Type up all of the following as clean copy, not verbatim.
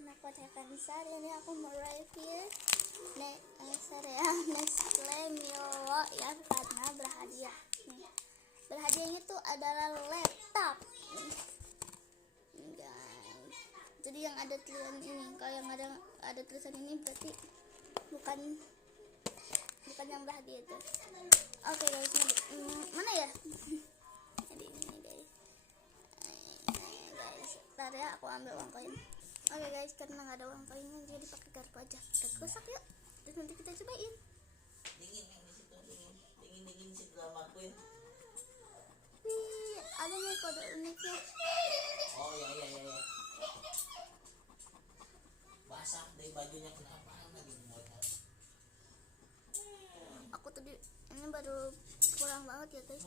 Channel Kotekansa. Hari ini aku mau review cereal Nestle Milo ya, karena berhadiah. Berhadiahnya tuh adalah laptop. Guys, jadi yang ada tulisan ini, kalau yang ada tulisan ini berarti bukan yang berhadiah itu. Oke guys, mana ya? Jadi ini guys. Ntar ya, aku ambil uang koin. Oke guys, karena nggak ada uang koinnya jadi pakai garpu aja. Kita rusak yuk, terus nanti kita cobain. Dingin sih drama queen. Wih, ada nih kode uniknya. Oh iya. Basah deh bajunya, kenapa lagi buatnya? Aku tadi ini baru kurang banget ya guys.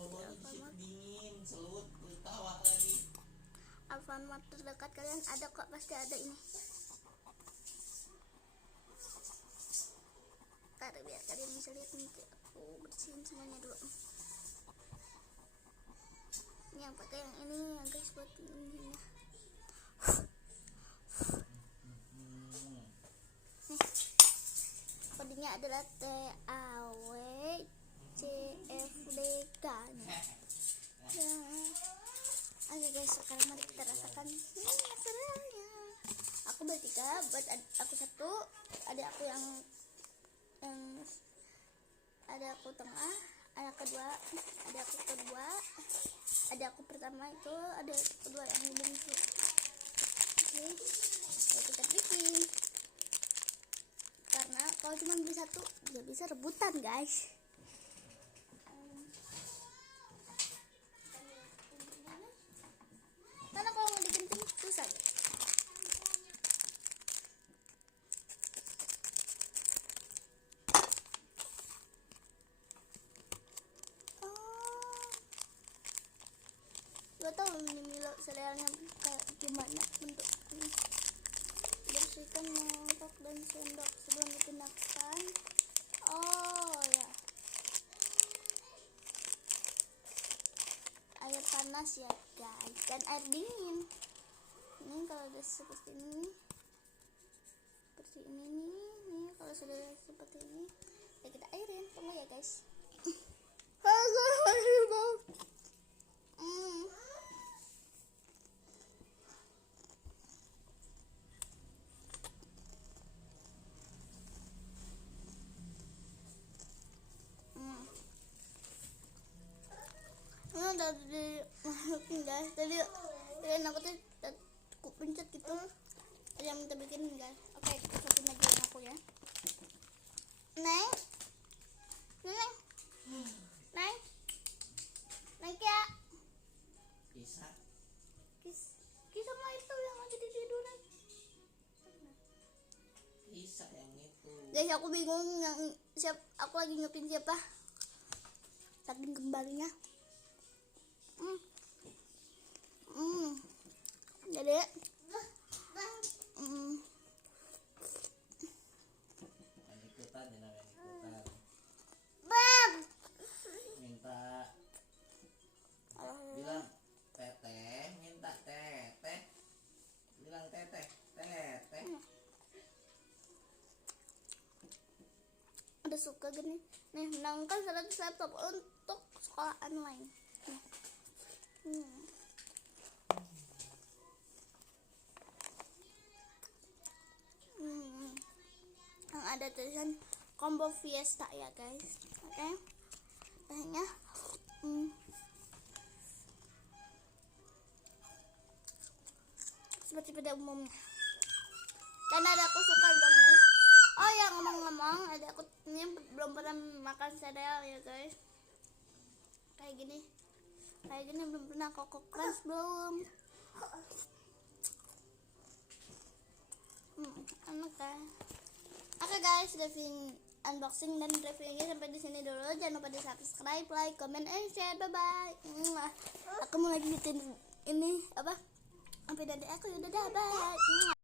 Dingin, selut, tawa lagi. Alfamart terdekat kalian ada kok, pasti ada ini. Ntar biar kalian bisa lihat, nanti aku bersihin semuanya dulu. Ini yang pakai yang ini ya guys, buat ininya. Nih, kodenya adalah TAWCFDK nih. Oke guys, sekarang mari kita rasakan cerealnya. Aku bertiga, buat aku satu, ada aku yang ada aku tengah, ada kedua, ada aku pertama itu, ada kedua yang bungsu. Oke, ayo kita bikin. Karena kalau cuma beli satu, dia bisa rebutan guys. Karena kalau mau digenting susah ya. Gak tau ini Milo cerealnya kayak gimana bentuknya. Bersihkan mangkok dan sendok sebelum digunakan. Oh ya, air panas ya guys, dan air dingin. Ini kalau udah seperti ini nih, kalau sudah seperti ini ya kita airin. Tunggu ya guys. Tadi masukin guys, tadi aku tuh cukup pencet gitu yang minta bikin guys. Oke, kita masukin aja yang aku ya. Neng ya. Bisa. Kisah sama itu yang lagi tiduran. Bisa yang itu. Guys, aku bingung yang aku lagi nyupin siapa. Saking kembalinya. Jadi ikutan. Minta bilang teteh, minta teteh, bilang teteh. ada suka gini nih, menangkan 100 laptop untuk sekolah online. Yang ada tulisan combo Fiesta ya guys. Oke, bahannya seperti pada umumnya, dan ada aku suka dong guys. Oh ya, ngomong-ngomong, ada aku ini belum pernah makan cereal ya guys. Kayak gini belum pernah. Koko Crunch belum. Enak kan? Oke guys, review unboxing dan reviewnya sampai di sini dulu. Jangan lupa di subscribe, like, comment, and share. Bye bye. Aku mau lanjutin ini apa? Sampai dadek aku. Dadah, bye.